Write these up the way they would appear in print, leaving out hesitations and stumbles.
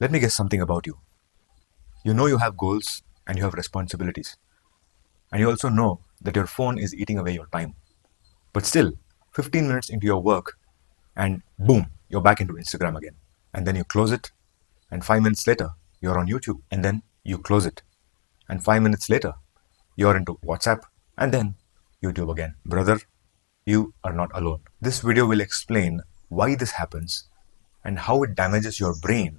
Let me guess something about you. You know you have goals and you have responsibilities. And you also know that your phone is eating away your time. But still, 15 minutes into your work, and boom, you're back into Instagram again. And then you close it, and 5 minutes later, you're on YouTube. And then you close it. And 5 minutes later, you're into WhatsApp, and then YouTube again. Brother, you are not alone. This video will explain why this happens and how it damages your brain,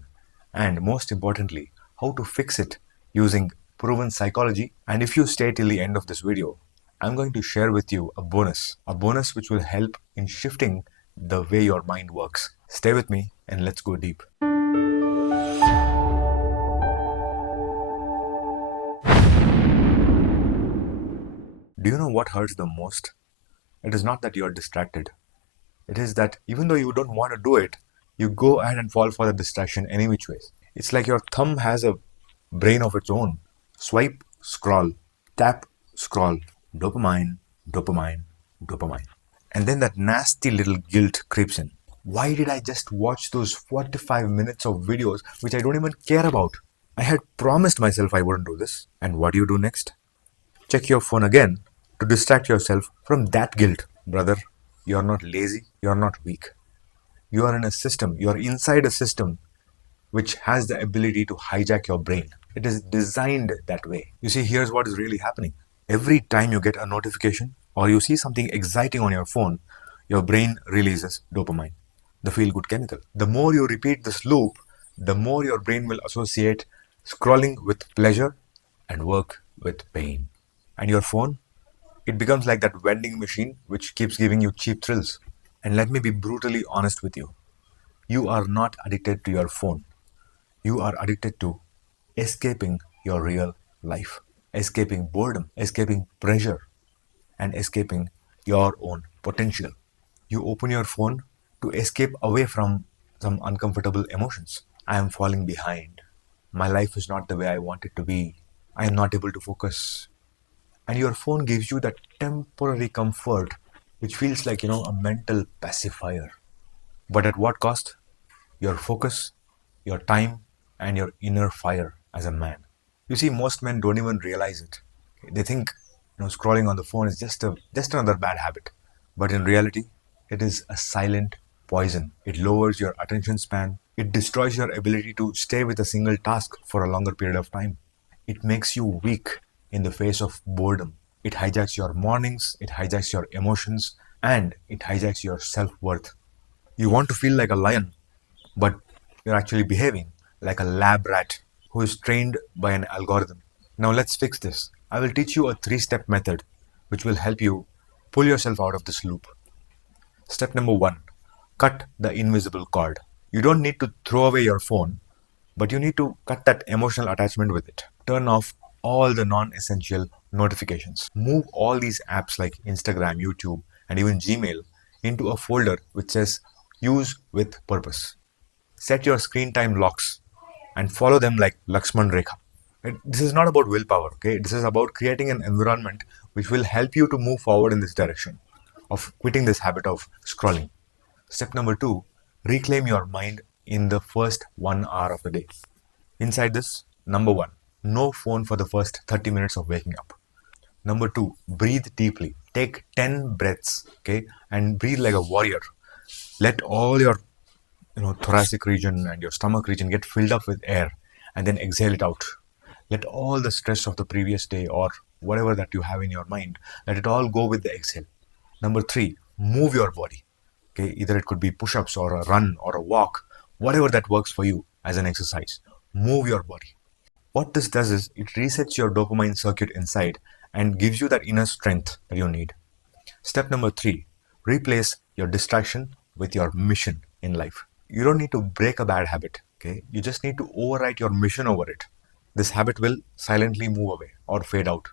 and most importantly, how to fix it using proven psychology. And if you stay till the end of this video, I'm going to share with you a bonus which will help in shifting the way your mind works. Stay with me and let's go deep. Do you know what hurts the most? It is not that you are distracted. It is that even though you don't want to do it, you go ahead and fall for the distraction any which ways. It's like your thumb has a brain of its own. Swipe, scroll, tap, scroll, dopamine, dopamine, dopamine. And then that nasty little guilt creeps in. Why did I just watch those 45 minutes of videos which I don't even care about? I had promised myself I wouldn't do this. And what do you do next? Check your phone again to distract yourself from that guilt. Brother, you're not lazy, you're not weak. You are in a system, you are inside a system which has the ability to hijack your brain. It is designed that way. You see, here's what is really happening. Every time you get a notification or you see something exciting on your phone, your brain releases dopamine, the feel-good chemical. The more you repeat this loop, the more your brain will associate scrolling with pleasure and work with pain. And your phone, it becomes like that vending machine which keeps giving you cheap thrills. And let me be brutally honest with you. You are not addicted to your phone. You are addicted to escaping your real life, escaping boredom, escaping pressure, and escaping your own potential. You open your phone to escape away from some uncomfortable emotions. I am falling behind. My life is not the way I want it to be. I am not able to focus. And your phone gives you that temporary comfort, which feels like, a mental pacifier. But at what cost? Your focus, your time, and your inner fire as a man. You see, most men don't even realize it. They think, scrolling on the phone is just another bad habit. But in reality, it is a silent poison. It lowers your attention span. It destroys your ability to stay with a single task for a longer period of time. It makes you weak in the face of boredom. It hijacks your mornings, it hijacks your emotions, and it hijacks your self-worth. You want to feel like a lion, but you're actually behaving like a lab rat who is trained by an algorithm. Now let's fix this. I will teach you a 3-step method which will help you pull yourself out of this loop. Step number 1, cut the invisible cord. You don't need to throw away your phone, but you need to cut that emotional attachment with it. Turn off all the non-essential notifications. Move all these apps like Instagram, YouTube, and even Gmail into a folder which says use with purpose. Set your screen time locks and follow them like Lakshman Rekha. This is not about willpower, okay? This is about creating an environment which will help you to move forward in this direction of quitting this habit of scrolling. Step number 2, reclaim your mind in the first 1 hour of the day. Inside this, number 1, no phone for the first 30 minutes of waking up. Number 2, breathe deeply. Take 10 breaths, okay? And breathe like a warrior. Let all your thoracic region and your stomach region get filled up with air, and then exhale it out. Let all the stress of the previous day or whatever that you have in your mind, let it all go with the exhale. Number 3, move your body. Okay, either it could be push-ups or a run or a walk, whatever that works for you as an exercise. Move your body. What this does is it resets your dopamine circuit inside and gives you that inner strength that you need. Step number 3, replace your distraction with your mission in life. You don't need to break a bad habit, okay? You just need to overwrite your mission over it. This habit will silently move away or fade out.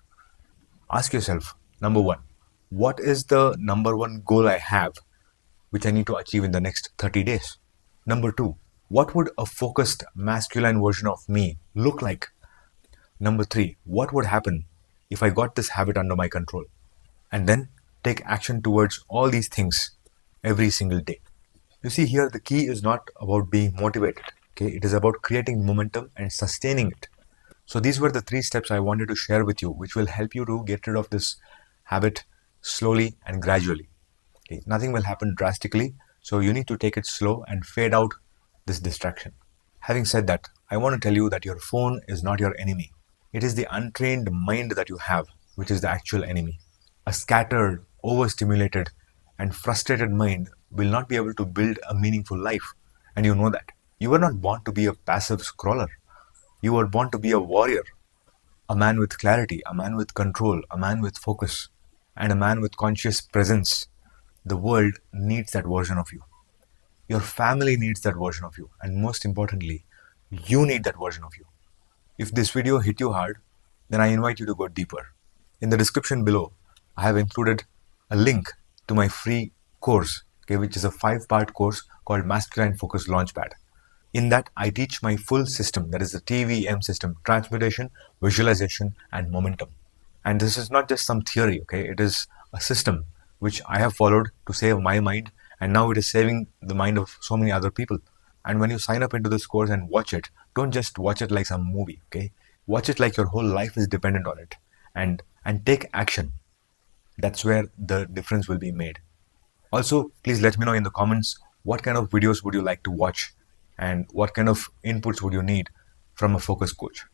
Ask yourself, number 1, what is the number 1 goal I have which I need to achieve in the next 30 days? Number 2, what would a focused masculine version of me look like? Number 3, what would happen if I got this habit under my control? And then take action towards all these things every single day. You see, here the key is not about being motivated. Okay, it is about creating momentum and sustaining it. So these were the 3 steps I wanted to share with you, which will help you to get rid of this habit slowly and gradually. Okay, nothing will happen drastically, so you need to take it slow and fade out this distraction. Having said that, I want to tell you that your phone is not your enemy. It is the untrained mind that you have, which is the actual enemy. A scattered, overstimulated, and frustrated mind will not be able to build a meaningful life. And you know that. You were not born to be a passive scroller. You were born to be a warrior, a man with clarity, a man with control, a man with focus, and a man with conscious presence. The world needs that version of you. Your family needs that version of you. And most importantly, you need that version of you. If this video hit you hard, then I invite you to go deeper. In the description below, I have included a link to my free course, okay, which is a 5-part course called Masculine Focus Launchpad. In that, I teach my full system, that is the TVM system: transmutation, visualization, and momentum. And this is not just some theory, okay? It is a system which I have followed to save my mind, and now it is saving the mind of so many other people. And when you sign up into this course and watch it, don't just watch it like some movie, okay? Watch it like your whole life is dependent on it, and take action. That's where the difference will be made. Also, please let me know in the comments what kind of videos would you like to watch and what kind of inputs would you need from a focus coach.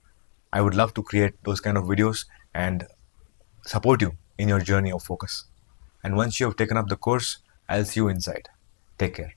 I would love to create those kind of videos and support you in your journey of focus. And once you have taken up the course, I'll see you inside. Take care.